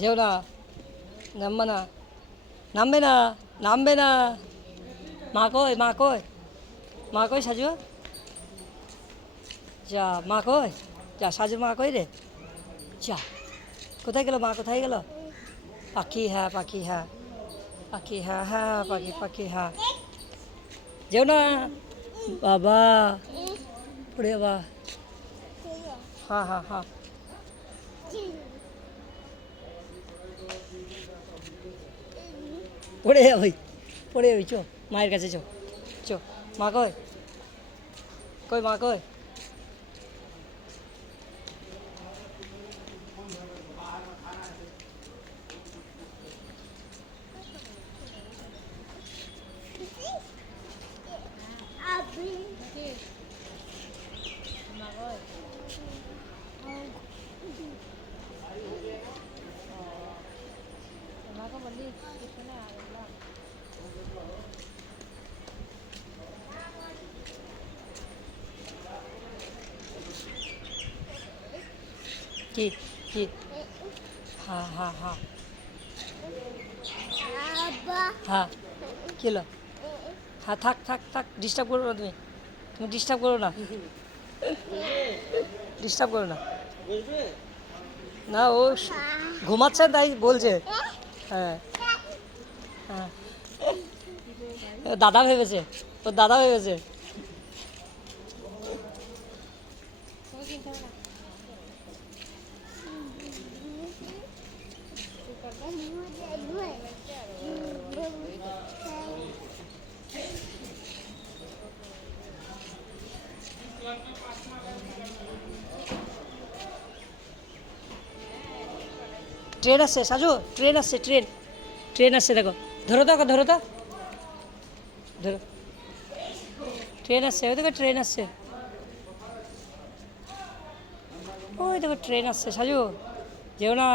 যেও না, নামবে না, নামবে না, নামবে না। মা কই, মা কই, মা কই সাজু? যা, মা কই? যা, সাজুর মা কই রে? যা, কোথায় গেল মা, কোথায় গেল? পাখি হ্যাঁ, পাখি হ্যাঁ, পাখি হ্যাঁ, হ্যাঁ পাখি, পাখি হ্যাঁ। যেও না বাবা, পড়ে বাবা। হ্যাঁ হ্যাঁ হ্যাঁ, পড়ে যাবি, পড়ে যাবি, চো মায়ের কাছে চো, চো। মা কই, কই মা কই? কি কি? হ্যাঁ হ্যাঁ হ্যাঁ হ্যাঁ, কি হলো? হ্যাঁ থাক থাক থাক, ডিস্টার্ব করো না তুমি, তুমি ডিস্টার্ব করো না, ডিস্টার্ব করো না। না ও ঘুমাচ্ছে তাই বলছে। হ্যাঁ হ্যাঁ, দাদা ভেবেছে, ওর দাদা ভেবেছে। ট্রেন আসছে সাজু, ট্রেন আসছে, ট্রেন, ট্রেন আসছে দেখো, ধরো তো, ধরো তো, ধরো, ট্রেন আসছে, ওই দেখো ট্রেন আসছে, ওই দেখো ট্রেন আসছে সাজু, যেও না।